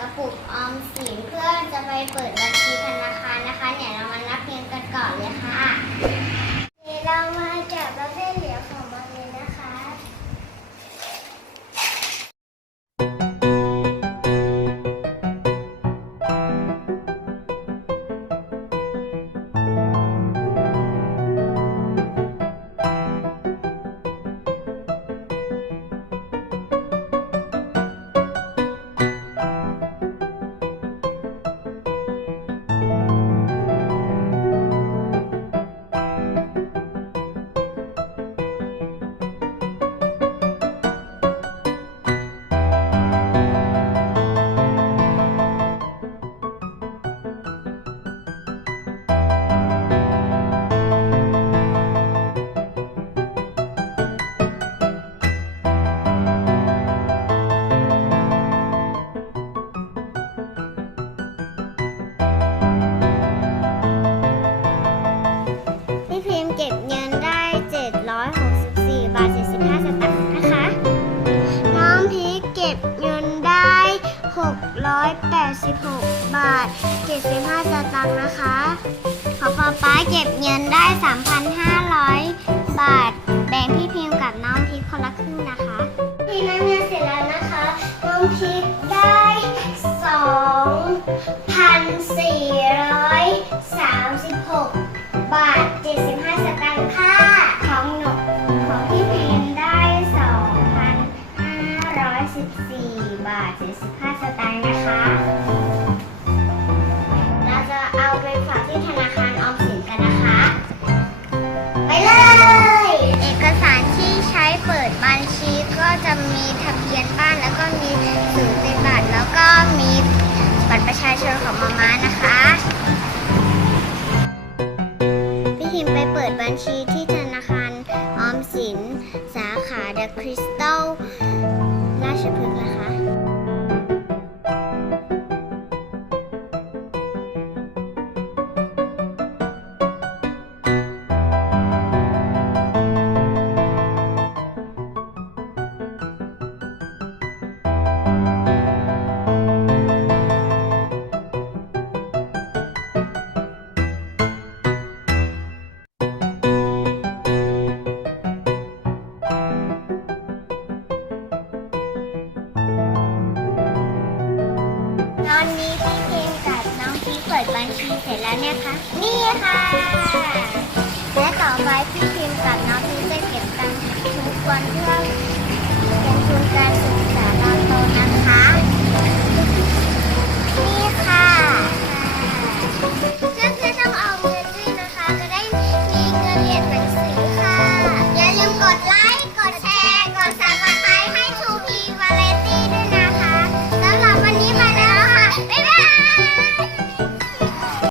กระปุกออมสินเพื่อจะไปเปิดบัญชีธนาคารนะคะ เนี่ยเรามานับเพียงกันก่อนเลยค่ะ 686 บาท 75 สตางค์นะคะ ขอป๊าป๊าเก็บเงินได้ 3,500 บาท แบ่งพี่พิมพ์กับน้องพีคคนละครึ่งนะคะพี่นับเงินเสร็จแล้วนะคะ น้องพีคได้ 2,436 บาท 75 สตางค์ค่ะ ของหนูของพี่พิมได้ 2,514 บาท 75 สตางค์นะคะ เราจะเอาไปฝากที่ธนาคารออมสินกันนะคะ ไปเลย เอกสารที่ใช้เปิดบัญชีก็จะมีทะเบียนบ้านแล้วก็มีสูตรเป็นบัตรแล้วก็มีบัตรประชาชนของมาม่านะคะ พี่หิมไปเปิดบัญชีที่ธนาคารออมสิน สาขาเดอะคริสตัลราชพฤกษ์นะคะ ชีสเสร็จแล้วเนี่ยคะนี่ค่ะและต่อไปพี่พิมพ์กับ